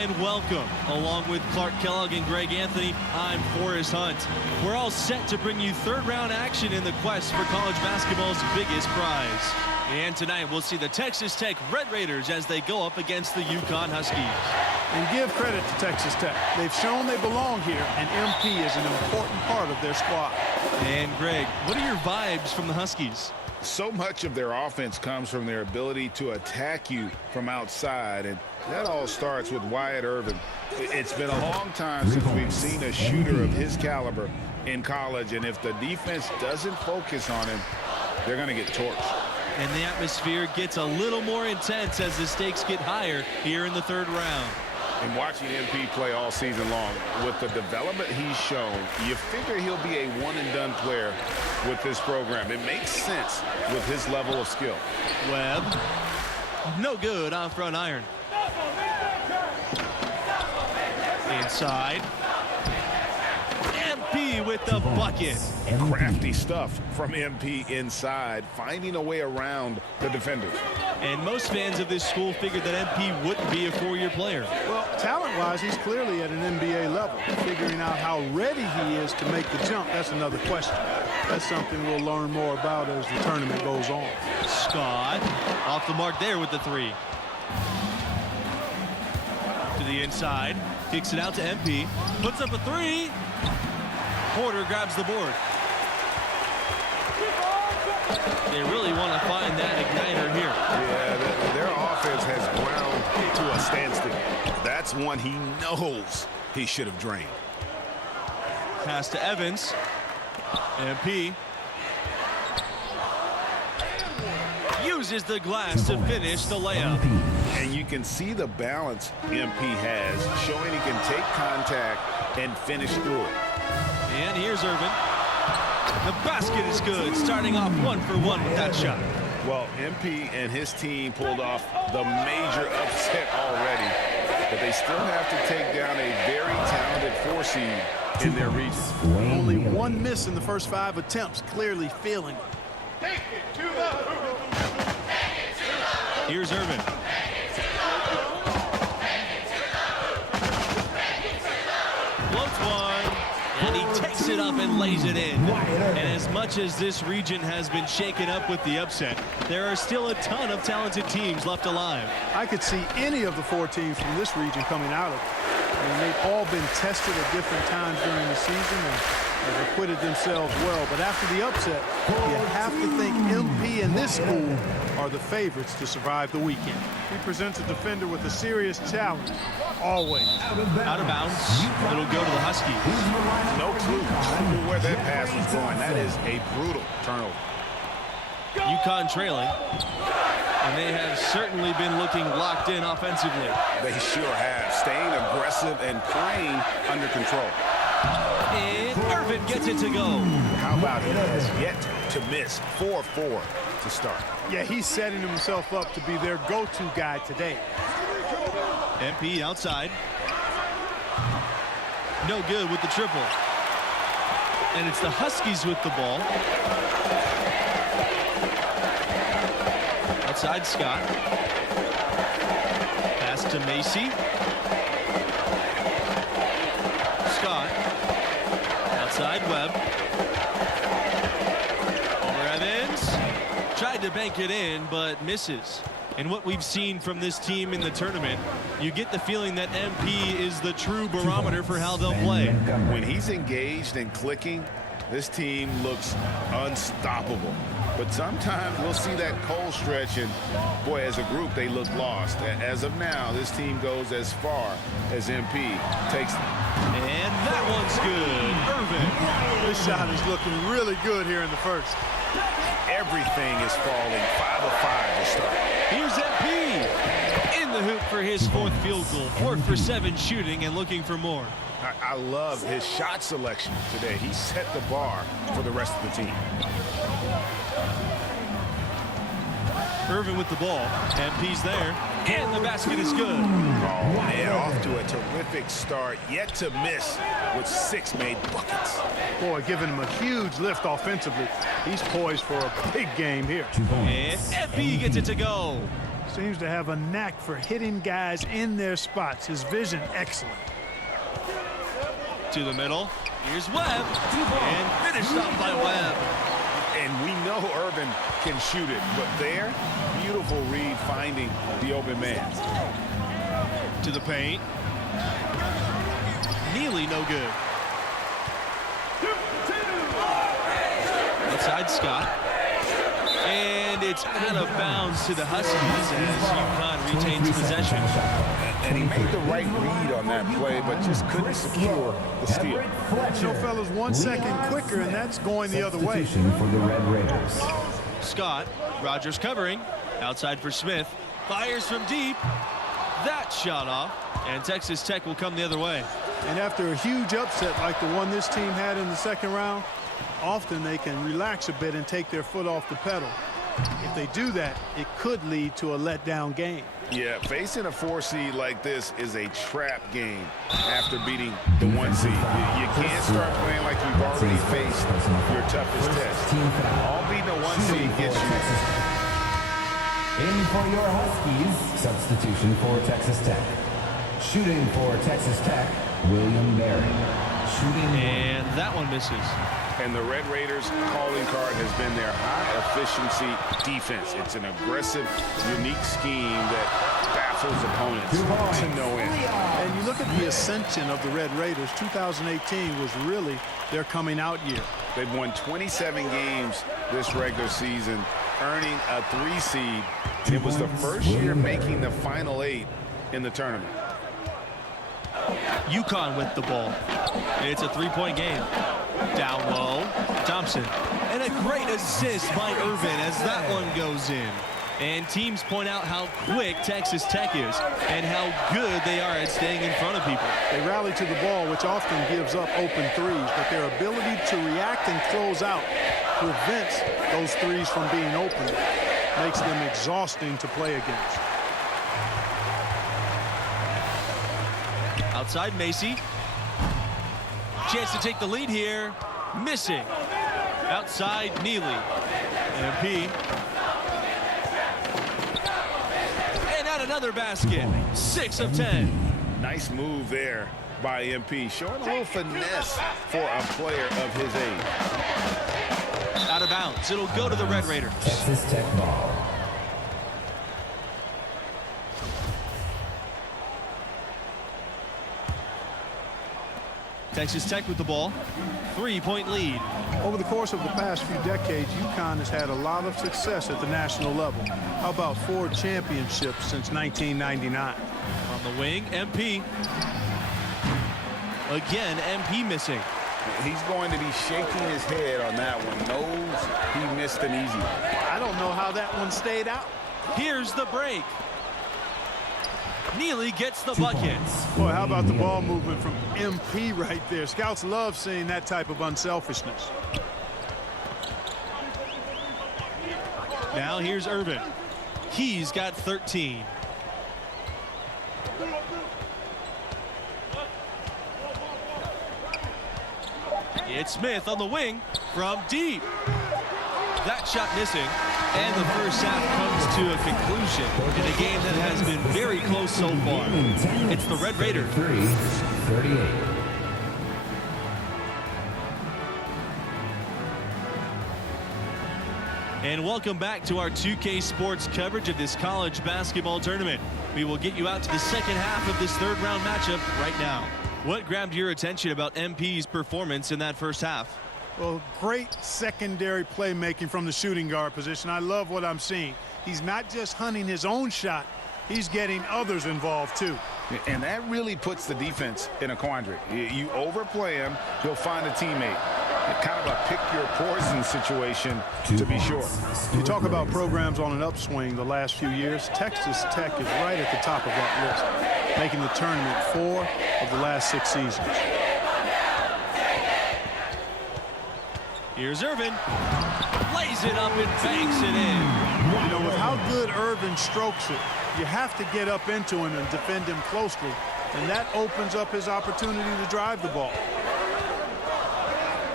and welcome. Along with Clark Kellogg and Greg Anthony, I'm Forrest Hunt. We're all set to bring you third-round action in the quest for college basketball's biggest prize. And tonight we'll see the Texas Tech Red Raiders as they go up against the UConn Huskies. And give credit to Texas Tech. They've shown they belong here, and MP is an important part of their squad. And Greg, what are your vibes from the Huskies? So much of their offense comes from their ability to attack you from outside, and that all starts with Wyatt Irvin. It's been a long time since we've seen a shooter of his caliber in college, and if the defense doesn't focus on him, they're going to get torched. And the atmosphere gets a little more intense as the stakes get higher here in the third round. And watching MP play all season long, with the development he's shown, you figure he'll be a one-and-done player with this program. It makes sense with his level of skill. Webb, no good on front iron. Inside. MP with the bucket. Crafty stuff from MP inside, finding a way around the defenders. And most fans of this school figured that MP wouldn't be a four-year player. Well, talent-wise, he's clearly at an NBA level. Figuring out how ready he is to make the jump, that's another question. That's something we'll learn more about as the tournament goes on. Scott off the mark there with the three. To the inside, kicks it out to MP, puts up a three. Porter grabs the board. They really want to find that igniter here. Yeah, their offense has ground to a standstill. That's one he knows he should have drained. Pass to Evans. MP uses the glass to finish the layup. And you can see the balance MP has, showing he can take contact and finish through it. And here's Irvin. The basket is good, starting off 1-for-1 with that shot. Well, MP and his team pulled off the major upset already, but they still have to take down a very talented 4 seed in their region. Only one miss in the first 5 attempts, clearly feeling it. Take it to the hoop. Here's Irvin. Floats one, and he takes it up and lays it in. And as much as this region has been shaken up with the upset, there are still a ton of talented teams left alive. I could see any of the 4 teams from this region coming out of it. I mean, they've all been tested at different times during the season and have acquitted themselves well. But after the upset, you have to think MP and this school are the favorites to survive the weekend. He presents a defender with a serious challenge, always. Out of bounds, it'll go to the Huskies. No clue where that pass was going. That is a brutal turnover. UConn trailing. And they have certainly been looking locked in offensively. They sure have, staying aggressive and playing under control. And Irvin gets it to go. How about he has yet to miss 4-4 to start. Yeah, he's setting himself up to be their go-to guy today. MP outside. No good with the triple. And it's the Huskies with the ball. Outside Scott. Pass to Macy. Scott. Outside Webb. Over Evans. Tried to bank it in, but misses. And what we've seen from this team in the tournament, you get the feeling that MP is the true barometer for how they'll play. When he's engaged and clicking, this team looks unstoppable. But sometimes we'll see that cold stretch, and boy, as a group, they look lost. As of now, this team goes as far as MP takes them. And that one's good. Irvin. This shot is looking really good here in the first. Everything is falling. 5 of 5 to start. Here's MP in the hoop for his 4th field goal. 4 for 7 shooting and looking for more. I love his shot selection today. He set the bar for the rest of the team. Irvin with the ball. MP's there. And the basket is good. Oh, man, off to a terrific start. Yet to miss with 6 made buckets. Boy, giving him a huge lift offensively. He's poised for a big game here. And MP gets it to go. Seems to have a knack for hitting guys in their spots. His vision, excellent. To the middle. Here's Webb. And finished off by Webb. And we know Irvin can shoot it, but there, beautiful read finding the open man. To the paint. Neely, no good. Outside Scott. And it's out of bounds to the Huskies as UConn retains possession. And he made the right read on that play, but just couldn't secure the steal. So, fellas, 1 second quicker, and that's going the other way. For the Red Raiders. Scott, Rogers covering. Outside for Smith. Fires from deep. That shot off. And Texas Tech will come the other way. And after a huge upset like the one this team had in the second round, often they can relax a bit and take their foot off the pedal. If they do that, it could lead to a letdown game. Yeah, facing a 4 seed like this is a trap game after beating the 1 seed. You can't start playing like you've already faced your toughest test. All beating a 1 seed gets you. In for your Huskies, substitution for Texas Tech. Shooting for Texas Tech, William Berry. And that one misses. And the Red Raiders calling card has been their high-efficiency defense. It's an aggressive, unique scheme that baffles opponents to no end. And you look at the ascension of the Red Raiders, 2018 was really their coming-out year. They've won 27 games this regular season, earning a 3 seed, and it was the first year making the Final 8 in the tournament. UConn with the ball. It's a 3-point game. Down low, Thompson. And a great assist by Irvin as that one goes in. And teams point out how quick Texas Tech is and how good they are at staying in front of people. They rally to the ball, which often gives up open threes, but their ability to react and close out prevents those threes from being open. Makes them exhausting to play against. Outside Macy. Chance to take the lead here. Missing. Outside Neely. MP. And out another basket. 6 of 10. Nice move there by MP, showing a little finesse for a player of his age. Out of bounds. It'll go to the Red Raiders. Texas Tech ball. Texas Tech with the ball. 3-point lead. Over the course of the past few decades, UConn has had a lot of success at the national level. How about 4 championships since 1999? On the wing, MP. Again, MP missing. He's going to be shaking his head on that one. Knows he missed an easy one. I don't know how that one stayed out. Here's the break. Neely gets the bucket. Boy, how about the ball movement from MP right there? Scouts love seeing that type of unselfishness. Now here's Irvin. He's got 13. It's Smith on the wing from deep. That shot missing. And the first half comes to a conclusion in a game that has been very close so far. It's the Red Raiders. 38. And welcome back to our 2K Sports coverage of this college basketball tournament. We will get you out to the second half of this third round matchup right now. What grabbed your attention about MP's performance in that first half? Well, great secondary playmaking from the shooting guard position. I love what I'm seeing. He's not just hunting his own shot, he's getting others involved too. And that really puts the defense in a quandary. You overplay him, he'll find a teammate. Kind of a pick your poison situation, to be sure. You talk about programs on an upswing the last few years. Texas Tech is right at the top of that list, making the tournament 4 of the last 6 seasons. Here's Irvin. Lays it up and banks it in. You know, with how good Irvin strokes it, you have to get up into him and defend him closely, and that opens up his opportunity to drive the ball.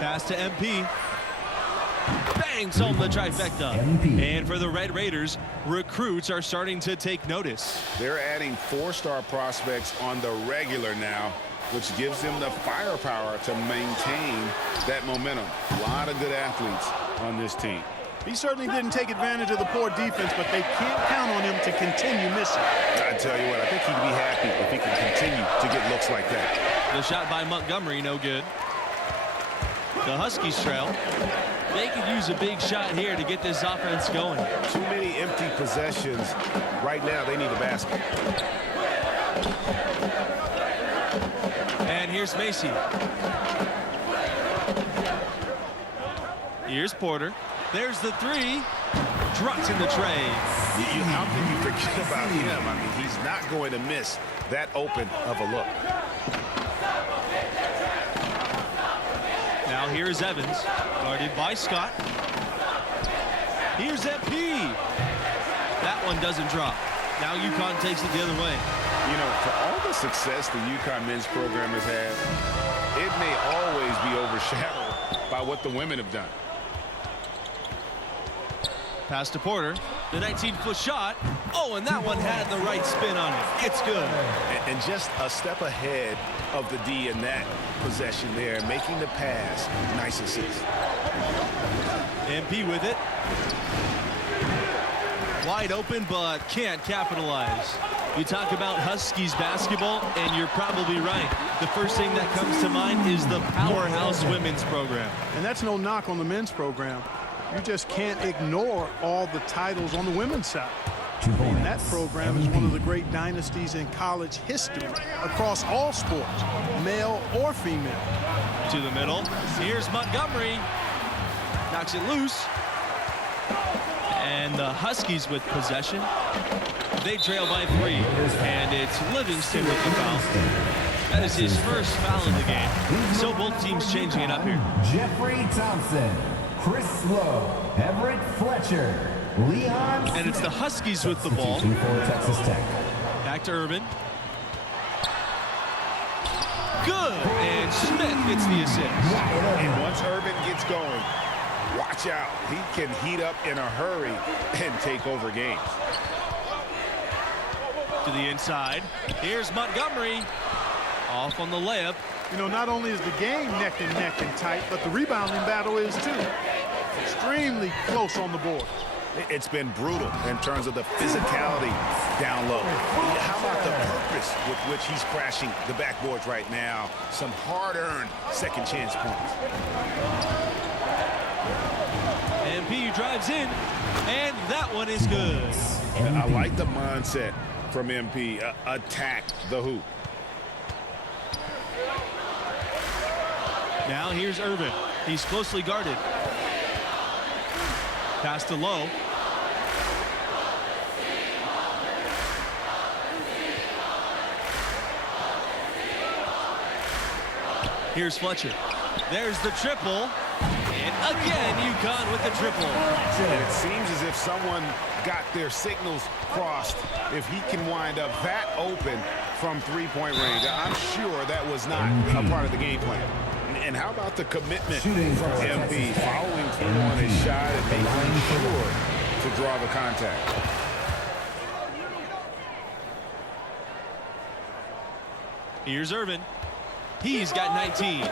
Pass to MP. Bang! bangs home the trifecta. MP. And for the Red Raiders, recruits are starting to take notice. They're adding 4-star prospects on the regular now, which gives them the firepower to maintain that momentum. A lot of good athletes on this team. He certainly didn't take advantage of the poor defense, but they can't count on him to continue missing. I tell you what, I think he'd be happy if he can continue to get looks like that. The shot by Montgomery, no good. The Huskies trail. They could use a big shot here to get this offense going. Too many empty possessions. Right now, they need a basket. And here's Macy. Here's Porter. There's the three. Drops in the tray. How can you forget about him? I mean, he's not going to miss that open of a look. Now here's Evans, guarded by Scott. Here's MP. That one doesn't drop. Now UConn takes it the other way. You know, for all the success the UConn men's program has had, it may always be overshadowed by what the women have done. Pass to Porter. The 19-foot shot. Oh, and that one had the right spin on it. It's good. And just a step ahead of the D in that possession there, making the pass. Nice assist. MP with it. Wide open, but can't capitalize. You talk about Huskies basketball, and you're probably right. The first thing that comes to mind is the powerhouse women's program. And that's no knock on the men's program. You just can't ignore all the titles on the women's side. And that program is one of the great dynasties in college history across all sports, male or female. To the middle. Here's Montgomery. Knocks it loose. And the Huskies with possession. They trail by 3. And it's Livingston with the foul. That is his first foul in the game. So both teams changing it up here. Jeffrey Thompson, Chris Lowe, Everett Fletcher, Leon. And it's the Huskies with the ball. For Texas Tech. Back to Urban. Good. And Smith gets the assist. And once Urban gets going, watch out. He can heat up in a hurry and take over games. To the inside. Here's Montgomery. Off on the layup. You know, not only is the game neck and tight, but the rebounding battle is too. Extremely close on the board. It's been brutal in terms of the physicality down low. How about the purpose with which he's crashing the backboards right now? Some hard-earned second chance points. MP drives in, and that one is good. I like the mindset from MP. Attack the hoop. Now here's Urban. He's closely guarded. Pass to Lowe. Here's Fletcher. There's the triple. And again, UConn with the triple. And it seems as if someone got their signals crossed. If he can wind up that open from three-point range, I'm sure that was not a part of the game plan. And how about the commitment from MP, following through on his shot and making sure to draw the contact? Here's Urban. He's got 19.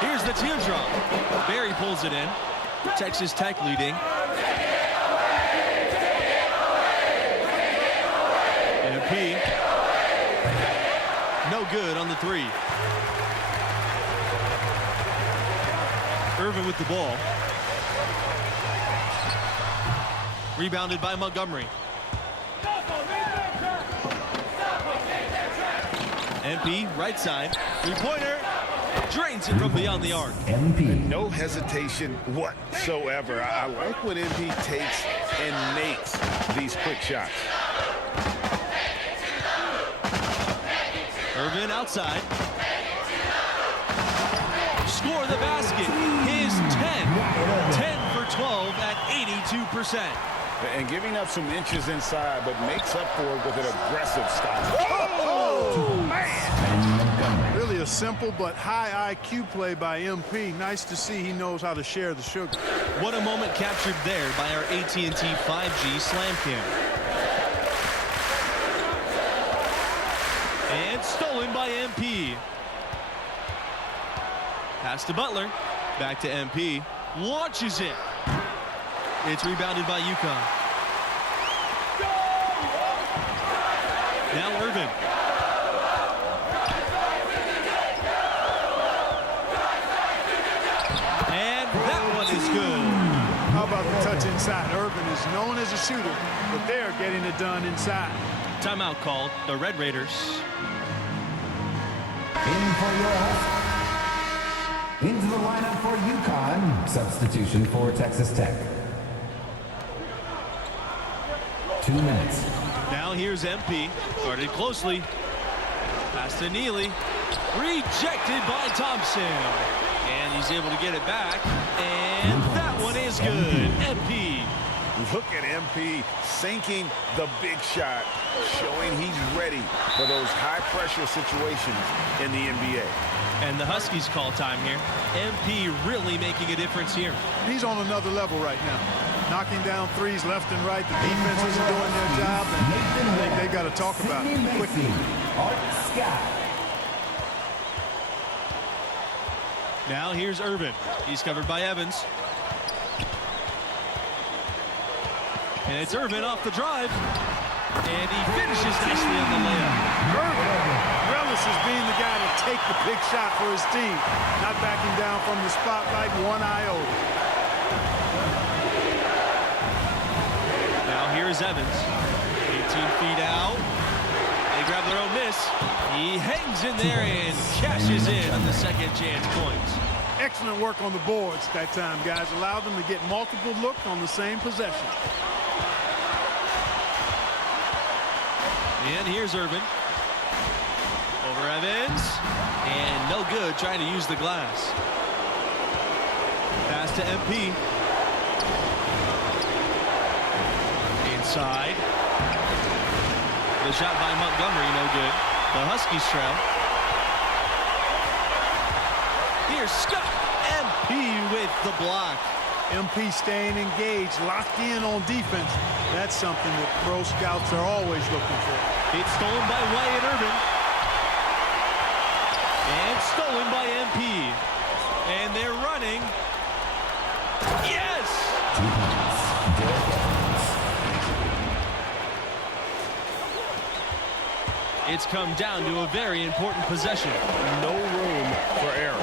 Here's the teardrop. Barry pulls it in. Texas Tech leading. MP. No good on the three. Irvin with the ball. Rebounded by Montgomery. MP, right side. Three-pointer. Drains it from beyond the arc. MP. No hesitation whatsoever. I like when MP takes and makes these quick shots. Irvin outside. Score the basket. His 10. 10 for 12 at 82%. and giving up some inches inside, but makes up for it with an aggressive style. Oh, Montgomery. really a simple but high IQ play by MP. Nice to see he knows how to share the sugar. What a moment captured there by our AT&T 5G Slam Cam. And stolen by MP. Pass to Butler. Back to MP. Launches it. It's rebounded by UConn. Now Irvin. And that one is good. How about the touch inside? Irvin is known as a shooter, but they're getting it done inside. Timeout called. The Red Raiders. In for your into the lineup for UConn. Substitution for Texas Tech. 2 minutes. Now here's MP. Guarded closely. Pass to Neely. Rejected by Thompson. And he's able to get it back. And that one is good. MP. Look at MP sinking the big shot, showing he's ready for those high-pressure situations in the NBA. And the Huskies call time here. MP really making a difference here. He's on another level right now. Knocking down threes left and right. The defense isn't doing their job, and I think they've got to talk about it quickly. Art Scott. Now here's Irvin. He's covered by Evans. And it's Irvin off the drive. And he finishes nicely on the layup. Irvin relishes being the guy to take the big shot for his team. Not backing down from the spotlight one iota. Now here's Evans. 18 feet out. They grab their own miss. He hangs in there and cashes in on the second chance points. Excellent work on the boards that time, guys. Allowed them to get multiple looks on the same possession. And here's Irvin. Over Evans. And no good trying to use the glass. Pass to MP. Inside. The shot by Montgomery, no good. The Huskies trail. Here's Scott. MP with the block. MP staying engaged, locked in on defense. That's something that pro scouts are always looking for. It's stolen by Wyatt Irvin. And stolen by MP. And they're running. Yes! 2 points. Derek Evans. It's come down to a very important possession. No room for error.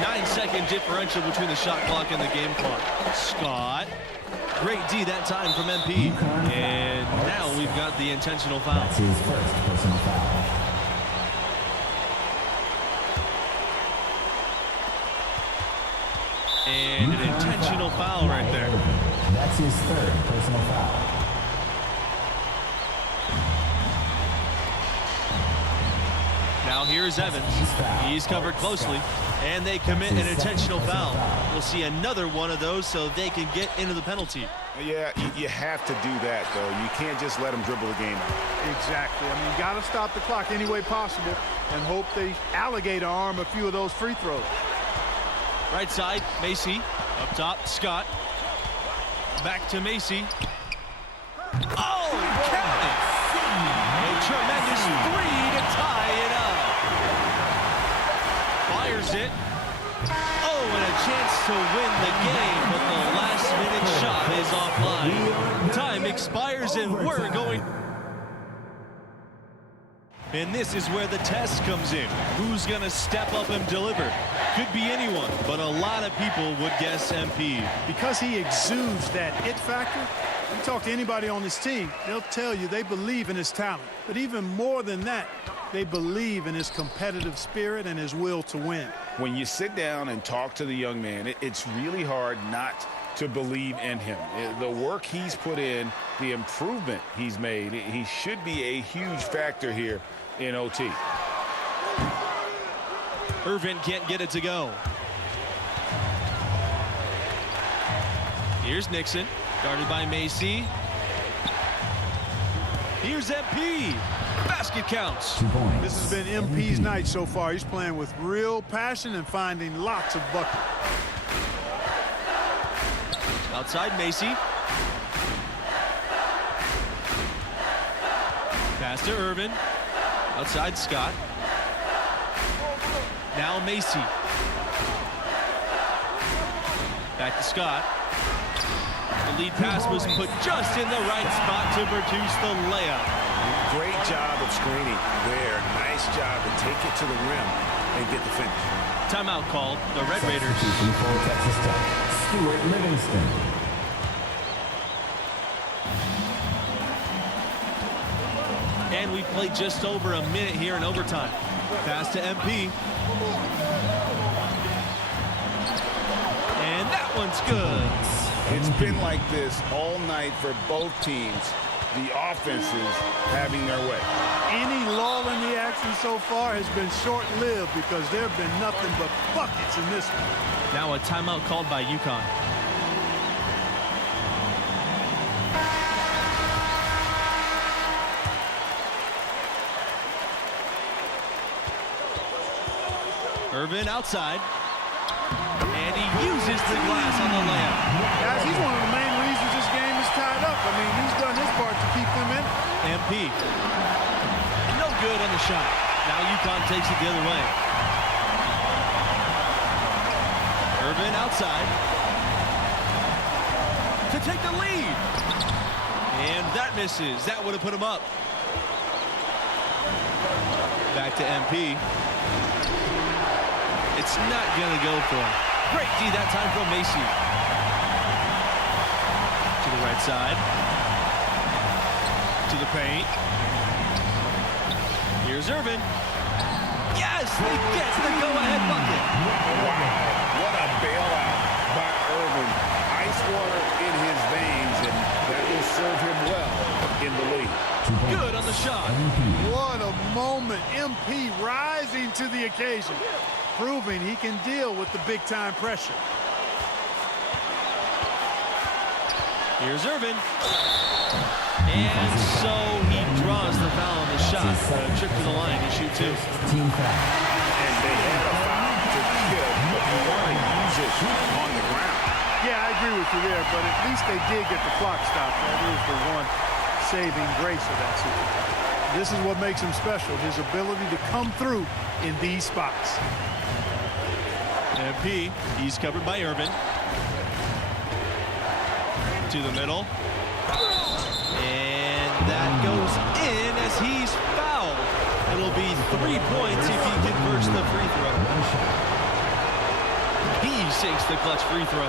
9-second differential between the shot clock and the game clock. Scott. Great D that time from MP. And now we've got the intentional foul. That's his first personal foul. And an intentional foul right there. That's his third personal foul. Now here's Evans. He's covered closely. And they commit an intentional foul. We'll see another one of those so they can get into the penalty. Yeah, you have to do that, though. You can't just let them dribble the game out. Exactly. I mean, you got to stop the clock any way possible and hope they alligator arm a few of those free throws. Right side, Macy. Up top, Scott. Back to Macy. Oh, count it! A tremendous three to tie it up. Fires it. Oh, and a chance to win the game, but the last-minute shot is offline. Time expires, and we're going. And this is where the test comes in. Who's going to step up and deliver? Could be anyone, but a lot of people would guess MP. Because he exudes that it factor, you talk to anybody on his team, they'll tell you they believe in his talent. But even more than that, they believe in his competitive spirit and his will to win. When you sit down and talk to the young man, it's really hard not to believe in him. The work he's put in, the improvement he's made, he should be a huge factor here in OT. Irvin can't get it to go. Here's Nixon, guarded by Macy. Here's MP. Basket counts. 2 points. This has been MP's night so far. He's playing with real passion and finding lots of buckets. Outside Macy. Pass to Irvin. Outside Scott. Now Macy. Back to Scott. The lead pass was put just in the right spot to produce the layup. Great job of screening there. Nice job to take it to the rim and get the finish. Timeout called. The Red Raiders. Substitution for Texas Tech. Stuart Livingston. And we played just over a minute here in overtime. Pass to MP. And that one's good. It's been like this all night for both teams. The offenses having their way. Any lull in the action so far has been short-lived because there have been nothing but buckets in this one. Now a timeout called by UConn. Irvin outside. And he uses the glass on the layup. Guys, he's one of the main reasons this game is tied up. I mean, he's done his part to keep them in. MP. No good on the shot. Now UConn takes it the other way. Irvin outside. To take the lead. And that misses. That would have put him up. Back to MP. It's not going to go for him. Great D that time from Macy. To the right side. To the paint. Here's Irvin. Yes, they get the go-ahead bucket. Wow, what a bailout by Irvin. Ice water in his veins, and that will serve him well in the league. Good on the shot. What a moment. MP rising to the occasion, proving he can deal with the big-time pressure. Here's Irvin. And so he draws the foul on the shot. Trip to the line to shoot two. Team foul. And they had a foul to give, but you want to use it on the ground. Yeah, I agree with you there, but at least they did get the clock stopped. That is the one saving grace of that situation. This is what makes him special, his ability to come through in these spots. MP, he's covered by Irvin. To the middle. And that goes in as he's fouled. It'll be 3 points if he converts the free throw. He sinks the clutch free throw.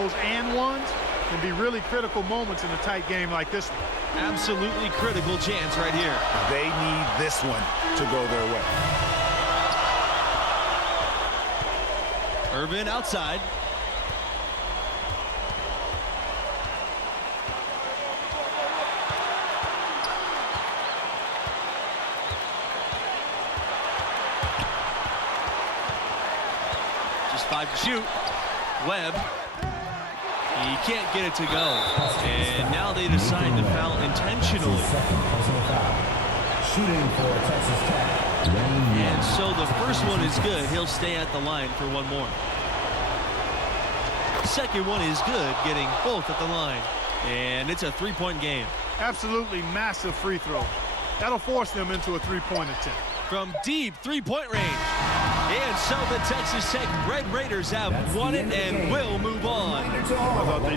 Those and ones can be really critical moments in a tight game like this one. Absolutely critical chance right here. They need this one to go their way. Irvin outside. Just 5 to shoot. Webb. He can't get it to go. And now they decide to foul intentionally. Second personal foul. Shooting for Texas Tech. And so the first one is good. He'll stay at the line for one more. Second one is good, getting both at the line. And it's a 3-point game. Absolutely massive free throw. That'll force them into a three-point attempt. From deep 3-point range. And so the Texas Tech Red Raiders have won it and will move on. I thought they